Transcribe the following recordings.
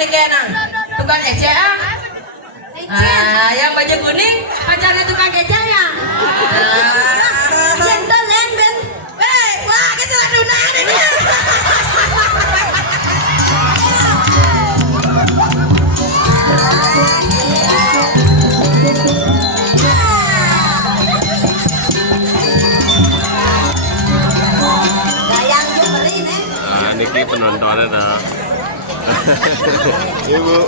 nih kena? Tukang ecek ah? Yang baju kuning pacarnya tukang ecek ya? Jentel lenden. Wah kita luna ini. Niki penontonnya nah. Ibu.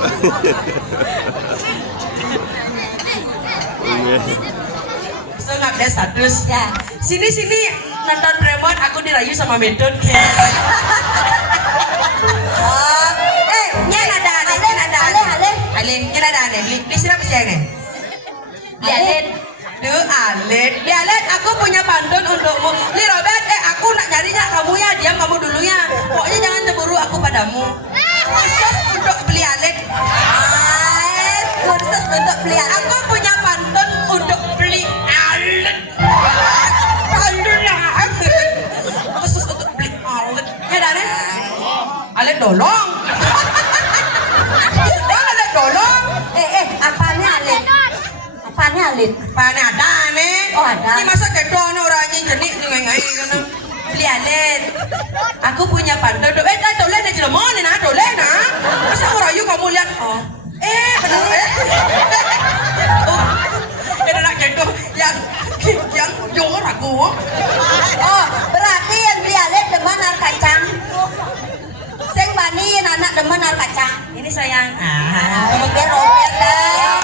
So nggak status ya. Sini nonton Bremon aku dirayu sama Medon kayak. Nyana ada aneh. Li siapa sih aneh? Lialet, aku punya pantun untukmu. Li Robert, aku nak nyarinya kamu ya, diam kamu dulunya. Pokoknya jangan cemburu aku padamu. Khusus untuk beli alet. Khusus untuk beli alet. Aku punya pantun untuk beli alet. Pantun lah. Khusus untuk beli alet. Ya Dane? Alet dolong. Alet dolong. Apanya alit? Apanya alit? Apanya ada nih? Oh ada. Ini masa gedon orangnya jenik ngai kan? Beli alet. Aku punya pantun. Toleh nih jelema nih nah, toleh nah. Masa ngerayu kamu lihat? Oh. Benar Benar gedon yang jor aku. Oh, berarti yang beli alit demen ar kacang. Sing bani anak demen ar kacang. Ini sayang. Oke, Robert dah.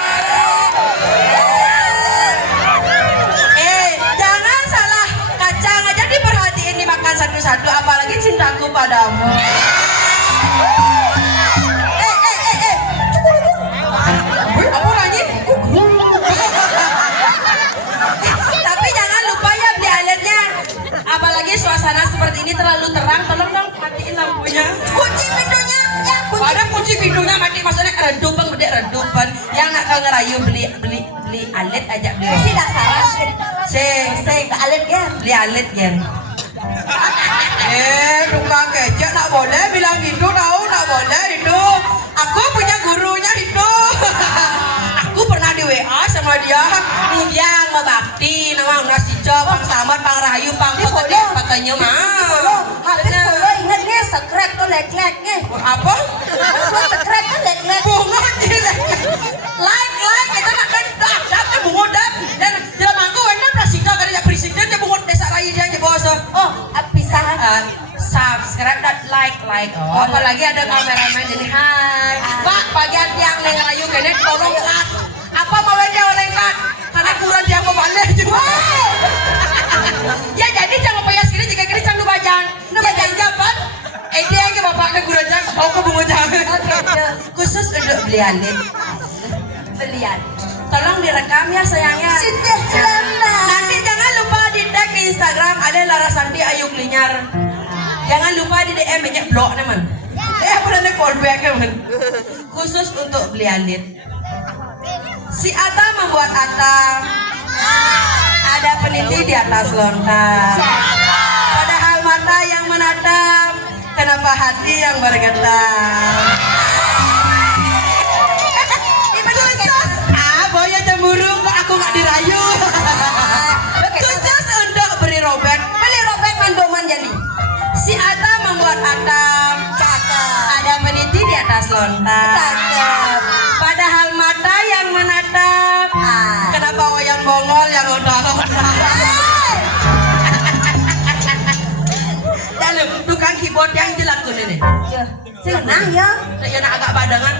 Jangan salah kacang aja diperhatiin dimakan satu-satu, apalagi cintaku padamu. Apa lagi? Tapi jangan lupa ya beli aletnya. Apalagi suasana seperti ini terlalu terang, tolong dong matiin lampunya. Kunci pintunya. Ya, Ada kunci pintunya mati, maksudnya redupan. Yang nak kau ngerayu beli alet aja beli. Si dasar. Sing alit ya. beli alet ya. Tukang kecek nak boleh bilang gitu tahu, nak boleh itu. Aku punya gurunya itu. Aku pernah di WA sama dia. Yang mabakti, nama nasi cok, pang samar, pang rahayu, pang pokoknya katanya mah. Habis kalau ingat nih secret tuh lek-lek nih. Apa? Secret tuh lek-lek. Bunga like kita nak dap bunga dap dan dalam aku enak prasikta kada berisik dan bunga desa raya dia je bos. Oh, pisahan. Subscribe dan like. Oh, apalagi ada kameramen jadi hai. Pak, bagian tiang leng rayu kene tolong kat. Apa mau dia oleh kat? Karena kurang dia mau balik juga. Ya jadi jangan payah sekali jika kiri sang bajang. Bajang jabat. Dia ke bapaknya gurajang, mau ke bunga jangan. Khusus untuk beli alit. Belian. Tolong direkam ya sayangnya. Nanti jangan lupa di tag di Instagram ada Larasanti Ayu Klinyar. Jangan lupa di DM banyak blog teman. Pernah nih callback teman. Khusus untuk beli alit. Si Ata membuat Ata. Ada peniti di atas lontar. Padahal mata yang menatap, kenapa hati yang bergetar? Boya cemburu kok aku nggak dirayu. Khusus untuk beli Robert mandoman jadi. Si Ata membuat atap, ada peniti di atas lontar. Padahal mata yang menatap, kenapa wayang bongol yang lontar-lontar? Dalam tukang keyboard yang jelek tuh nih. Senang ya. Saya nak agak badangan.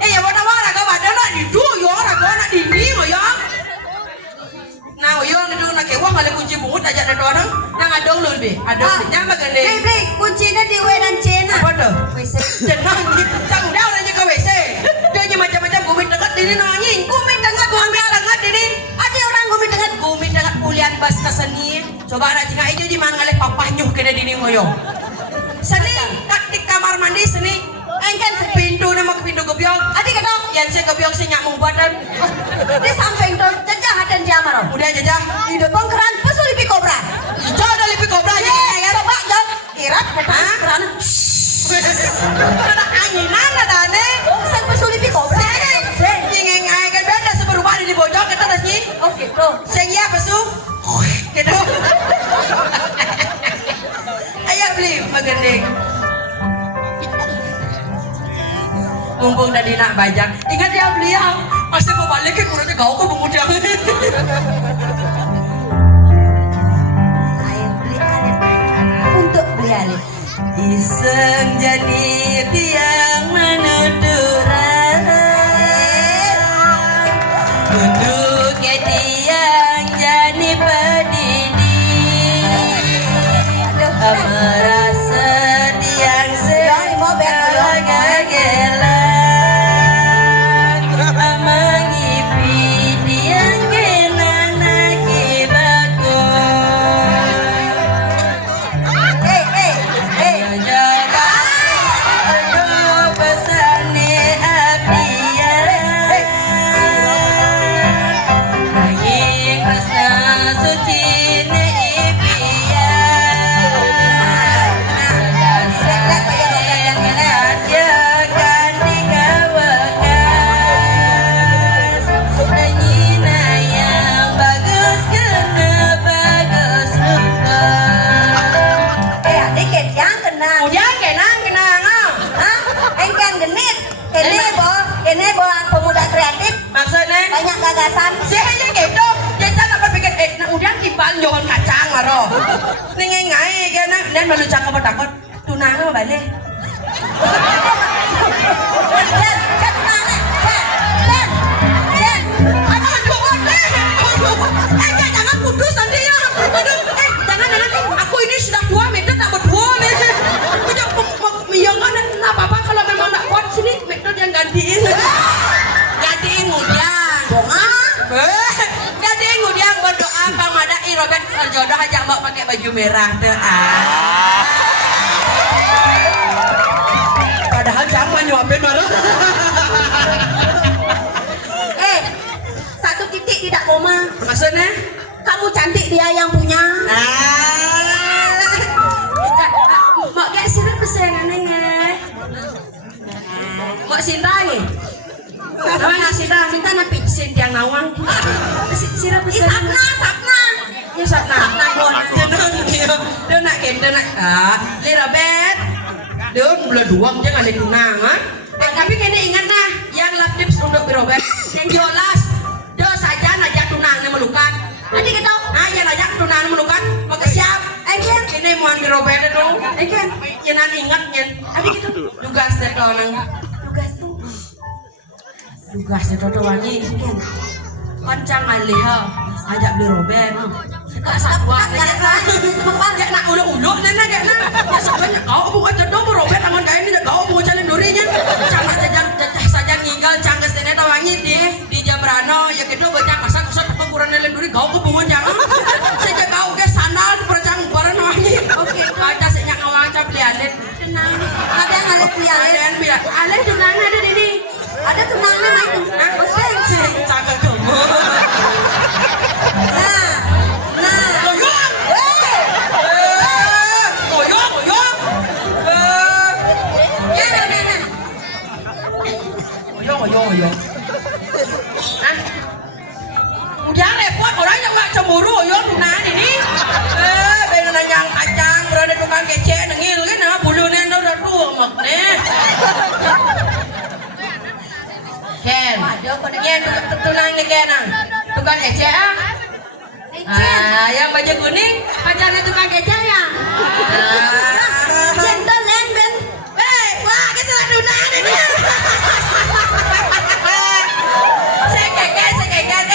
Ya mana wah agak badan nak didu yo agak nak dini mo yo. Nah yo itu nak kewah kali kunci bungut aja ada orang yang adong loh be. Adong nyama gede. Bri, kuncinya di wedan cina. Apa tuh? WC. Jenang cang dah aja ke WC. Dia macam-macam gumit dekat dini nangin. Gumit dekat dini. Ada orang gumit dekat kuliah bas keseni. Coba nak cingak itu di mana ngalih papanyuh kena dini ngoyong. Seni di kamar mandi seni. Engkan sepintu nama ke pintu gebyong. Adik kedong. Yang saya gebyong saya nyak badan. Di samping tuh jajah dan jamar. Udah jajah. Di depan keran pesu lipi kobra. Itu ada lipi kobra aja. Coba jam. Kirap keran. Ada anginan ada aneh. Iya pesu. Gitu. Ayo beli magending. Mumpung tadi nak bajak. Ingat ya beli ya. Masih mau balik ke kurangnya kau kok pemuda. Ayo beli alit. Untuk beli alit. Iseng jadi tiang menuduran. Untuk tiang jadi pendidik. Merasa tiang sebagai gelang. Mengipi tiang genang bagus. Jaga aduh pesane apian. Nanging rasa suci ne ipian. Ajakan dikawakas. Nanyina yang bagus kena bagus lupa. Dikit yang kenang. Udah kenang ah. Hah? Engkan genit. Kene bo pemuda kreatif Maksudnya banyak gagasan. saya gitu. Kita apa pikir nah udah timbal jangan kacang maro. Ning ngai kana dan malu cakap takut tunang mah balik. Cek mana? Cek. Aduh, jangan putus nanti ya. Aduh, jangan. Aku ini sudah 2 meter tak berdua nih. Jangan apa-apa kalau memang tak kuat sini, meter yang gantiin. Gantiin ngudiang. Gantiin ngudiang berdoa Kang Madai Robert jodoh aja mau pakai baju merah tuh. Padahal jangan nyuapin marah. Satu titik tidak koma. Maksudnya? Kamu cantik, dia yang punya. Mak gak sirap pesenannya nge. Mak Sinta ni. Namanya Sinta napi Sintiang Nawang. Sirap pesenannya. Sapna. Ya Sapna. Dia nak kita nak. Lira bet. Dia mula duang jangan ada tunangan. Tapi kena ingat nah, yang lap tips untuk Robert. Yang jelas, dia saja najak tunangnya melukat. Nanti kita, yang najak tunangnya melukat, maka siap. Engken, ini mohon di Robert itu. Engken, yang nanti ingatnya. Tapi kita tugas deh orang. Tugas deh tuh wangi. Engken, pancang aliha, ajak beli Robert. Kak sabwa, ya nak uluk-uluk nena gak nak. Ya sebenarnya kau bukan jodoh Robert aman kain ini kau bukan jalan durinya. Cangkat saja nginggal cangkat nena tawangi di Jabrano. Ya kedua baca kasar kurang jalan duri kau bukan jangan. Sejak kau ke sandal percang kurang wangi. Oke, baca sejak awang cap liatin. Tenang. Ada yang alet liatin. Alet tunangnya ada di sini. Ada tunangnya mai tu. Bosan sih. Cangkat kamu. Oyong. Nah, udah repot orang yang nggak cemburu oyong tunangan ini. Bener nanyang kacang berada tukang kece nengil kan, nama bulunya udah tua maknya. Ken, tunangnya Ken, tukang kece ah. Yang baju kuning pacarnya tukang kece ya. Jenton lenden. Wah, kita lah tunangan ini.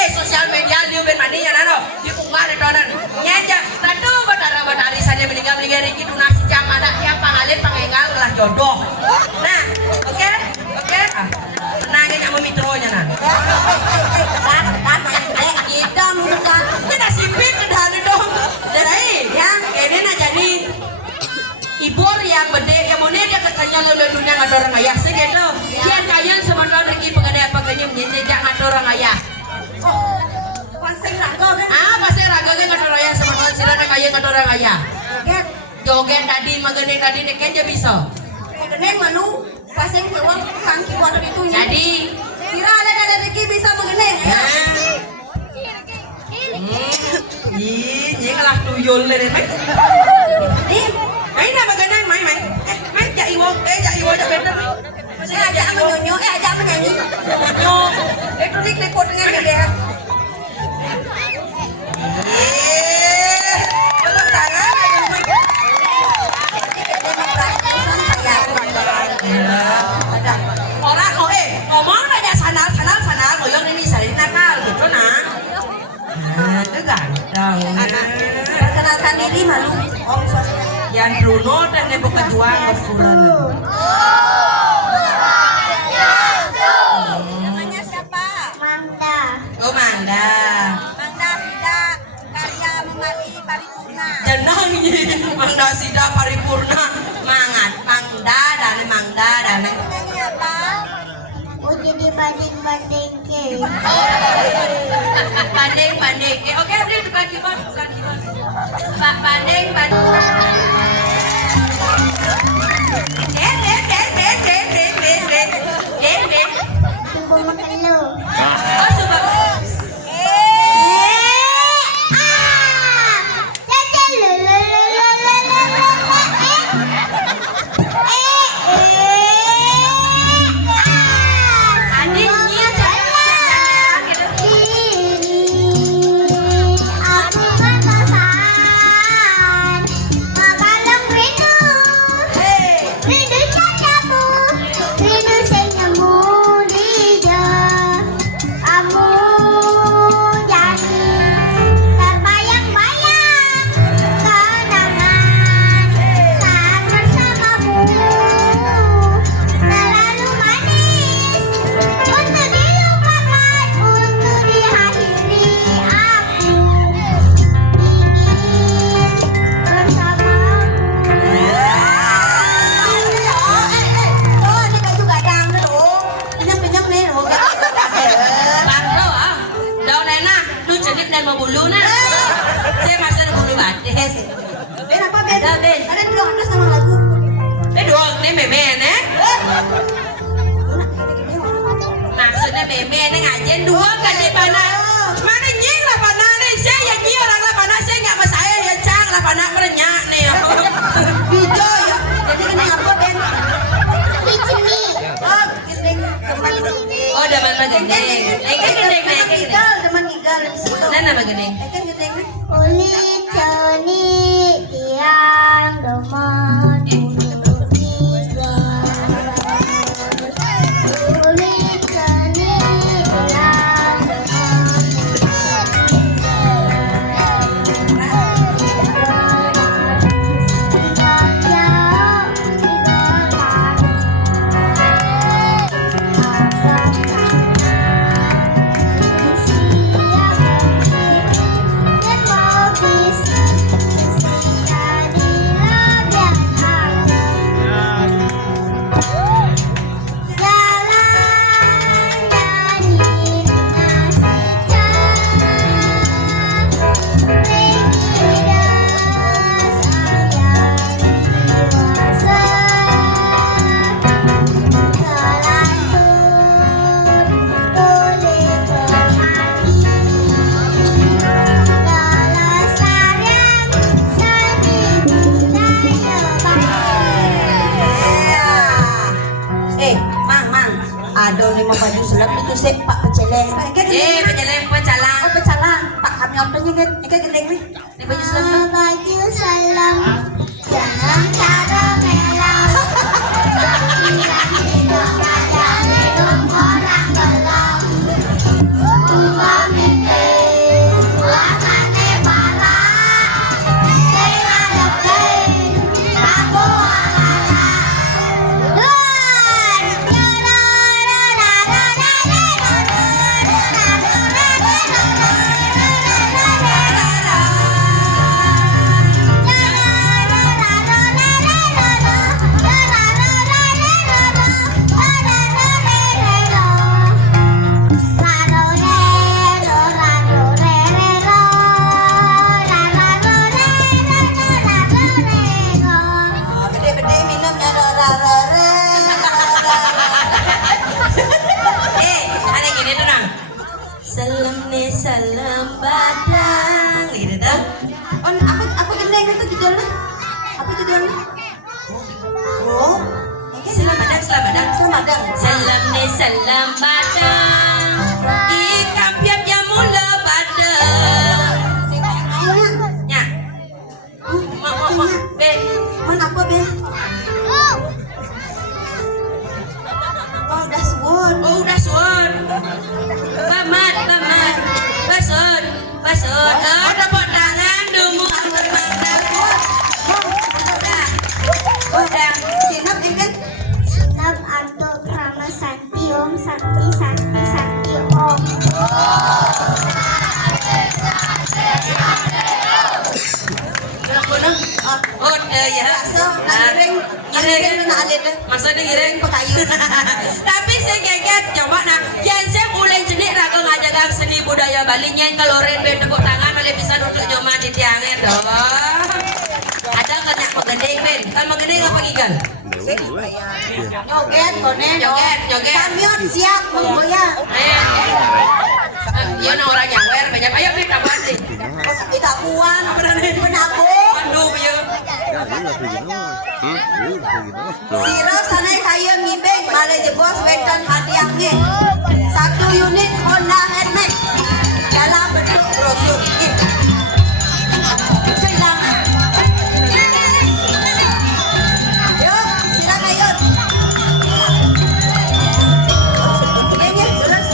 Sosial media liu ben maninya nano di kumar itu nan nyaja tadu batara arisannya meninggal Riki donasi jam ada yang pangalit pangengal lah jodoh. Nah, oke tenangnya nyamu mitronya nan Kita muka. kita sipit kedahan dong dari yang ini nah jadi ibor yang bede yang mana dia katanya lele dunia ngador orang ayah segitu kian kalian sebenarnya Riki pengadai paganya menjejak ngador orang ayah. Pasang rago kan? Pasang rago kan ngador ayah sebenarnya sila nak kaya ngador orang ayah. Joget tadi maganing tadi nek aja bisa. Maganing manu pasang kewang kangki waduh itu. Jadi Sira ada Riki bisa maganing ya. Ih, kalah tuyul le mày. Đi, mày nào mà cái này mày chạy vô cho bên đó. Ajak menyanyi, ajak menyanyi. Nyo, elektronik lekot dengan dia. Tepuk tangan. Orang ngomong aja sanal koyong ini sari nakal gitu nah. Itu ganteng. Perkenalkan diri malu. Om Yan Bruno dan Nebo Kejuang kefuran. namanya siapa? Mangda. Oh Mangda. Mangda Sida karya Memali Paripurna. Jenang Mangda Sida Paripurna. Mangat Mangda dan Nyanyi apa? Uji dibanding-banding ke. Banding. Oke, beli bukan keyboard. Pak banding. Tunggu makan lu. Oh, coba. Dan mau bulu nah, saya masa bulu batis. Ben apa Ben? Ada Ben. Ada dulu atas nama lagu. Doang nih meme nih. Maksudnya meme nih ngajen dua kan di mana? Mana nying lah pana nih saya yang dia orang lah pana saya nggak sama saya ya cang lah pana merenyak nih. Bijo ya. Jadi kena apa Ben? Icimi. Oh, gendeng teman ini. Oh, daman mah gendeng. Kan gendeng nih, kan gendeng. Teman gigal di situ. Dan nama gendeng. Kan gendeng nih. Uli coni tiang domon. Aduh, ini mau baju sulap itu sih Pak Peceleng. Pecalang. Oh, pecalang. Pak kami ordernya kan, ini kan gendeng nih. Ini baju sulap. Baju salam, jangan cara melang. Hidup orang belang. Bunga mikir, warnanya malah. Saya dokter, aku alala. selamat datang. Selamat datang. Salam ni salam badang. Ikan piap yang mula badang. Ya. Mak. Ben. Mana apa Ben? Oh dashboard. Oh, udah suar. Bamat. Basut. Oh, tepuk tangan dulu. Udah. Sinap kan? Sinap Anto Krama Santi Om Santi Om. Oh, ya. So, ngiring na alit na. Maksudnya ngiring Pekayu. Tapi saya kaget coba nah yang saya mulai jenik raga ngajagang seni budaya Bali nyen kalau ren tepuk tangan boleh bisa duduk nyoman di tiangan dong. Ada kenyak mengending ben kan mengending apa gigal? Joget konen. Joget. Kamion siap menggoyang. Iya nah orang nyawer banyak ayo nih tambah sih. Kita puan penako. Aduh ya. Siro sanay kayo ngibig malay di bos wetan hadiahnya. 1 unit Honda Handmade. Dalam bentuk brosur. Kailangan. Yuk, silakan yuk. Ini terus.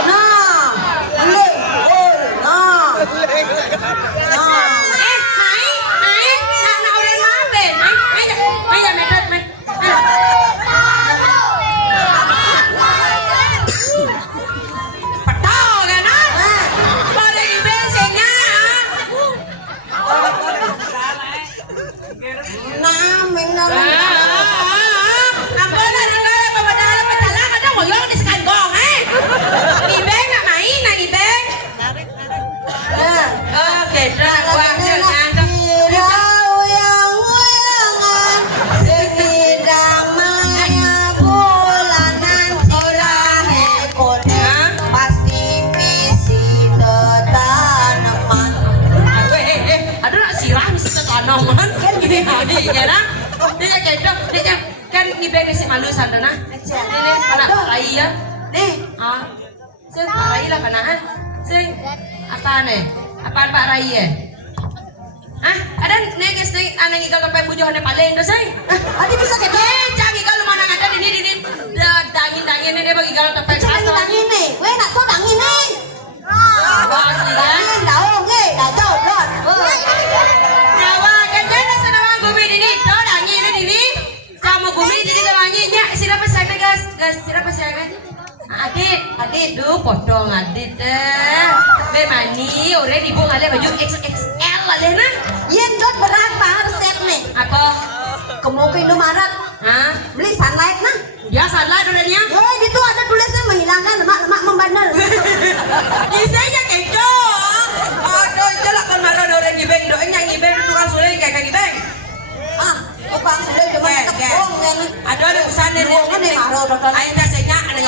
Nah, boleh. Oh, nah. Nak orang mabe. Mai ya metet mai. Patau kan ah? Pada ibe senga. Nah, menang. Apa nak dengar pembadalan pecalang ada ngoyong di sekandong Ibe nak main nak ibe. Oke, dah buat jangan. Ada nak sirah mesti tanaman kan gini ya nah. Dia cedok, dia kan ngibeng si malu sana nah. Ini anak Pak Rai ya. Nih, Sing Pak Rai lah panahan. Sing apa nih? Apaan Pak Rai ya? Ada neges nih anak igal sampai bujuhan paling tu sing. adi bisa ke Cang igal lu mana ada ini dangin ini bagi igal sampai dangin nih. Weh, nak kau dangin nih. Wah, Dangin daun nih, dah jauh dah. Jawa kan jadi senang gumi ini, tahu dangin ini. Kamu gumi ini lewanginya. Siapa saya guys? Siapa saya guys? Adit, duh potong Adit be mani, orang ibu ngale baju XXL lah nah. Yen dot berapa resep nih? Apa? Kamu ke Indomaret, beli sunlight nah. Ya salah duriannya. Di itu ada tulisan menghilangkan lemak-lemak membandel. Kisahnya keco. Aduh, jelas kan marah orang gibeng, doanya ngibeng tukang suling kayak gibeng. Tukang sudah cuma kepong kan. Ada usaha nih. Ruangan nih marah dokter. Ayo casenya, ada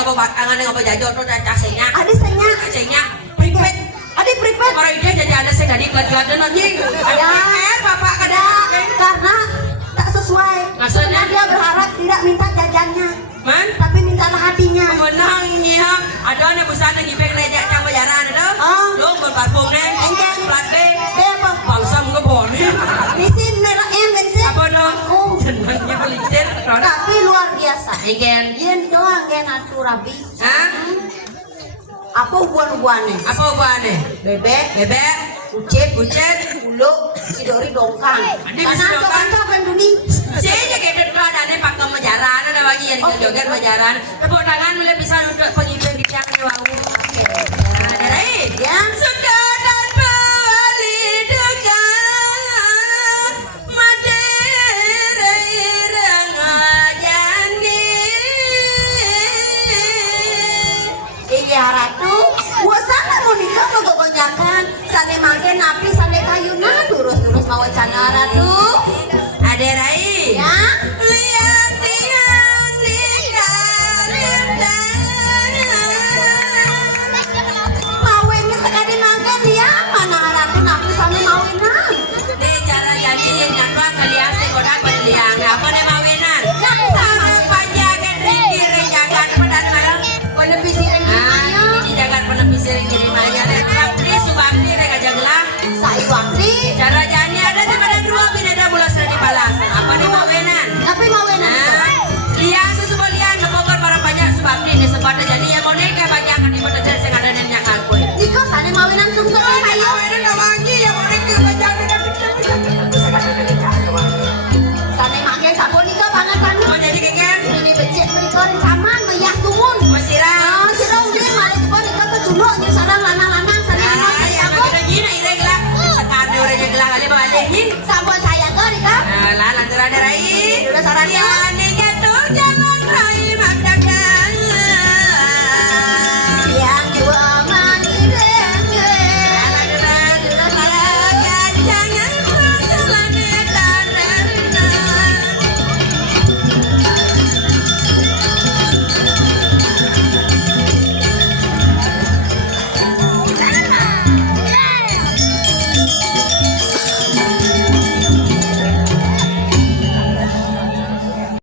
ngapa jajo tuh casenya. Adi senya. Casenya, pripet. Adi prepare. Orang dia jadi ada saya dari kejualan nanti. Ada PR bapak kada. Karena tak sesuai. Maksudnya? Karena dia berharap tidak minta jajannya, Man, tapi mintalah hatinya. menang nyiha. Ada anak busana ngibeng lejak cang bayaran ada. Dong berparfum nih. Engkau. Plat B. Dia apa? Balsam ke boni. Mesin merah bensin. Apa dong? Jenengnya pelisir. Tapi luar biasa. Igen. Yen doang gen atur rapi. Hah? Apa hubungan-hubungannya? Apa hubungannya? Bebek, Bebek, bucet, bucet, ulu, sidori dongkang. Adik bisa Karena dongkang? apa kan Duni? saya kayak gitu ada nih pakai majaran ada lagi yang joget majaran. Tepuk tangan mulai bisa untuk pengibeng di tiang wangi. Ada lain. Yang Sudah dan bali dekat Madere ireng ajandi. Iya ratu, buasana mau nikah mau gogonjakan, sane makan api sane kayuna, lurus-lurus mau cana ratu. Ada Rai. Ya, Lihat tiang mawinnya sekali makan dia, mana ratu napi sane mawinan. Ini cara janjinya nyatuan kaliasi kodak berliang. Apa nih mawinan? Napi sama. Sama panjakan ringgir renjakan pedan malam. Penepis sireng gimana? Ini jangan penepis sireng kirim aja. Waktu subakti reka jaglah. Saya waktu, Cara janji ada di pada dua binada bulas di palas. Apa nih mawinan? tapi mawinan itu. Liang susu balian, ngebogor para banyak subakti. Ini sebab jadi yang mau nikah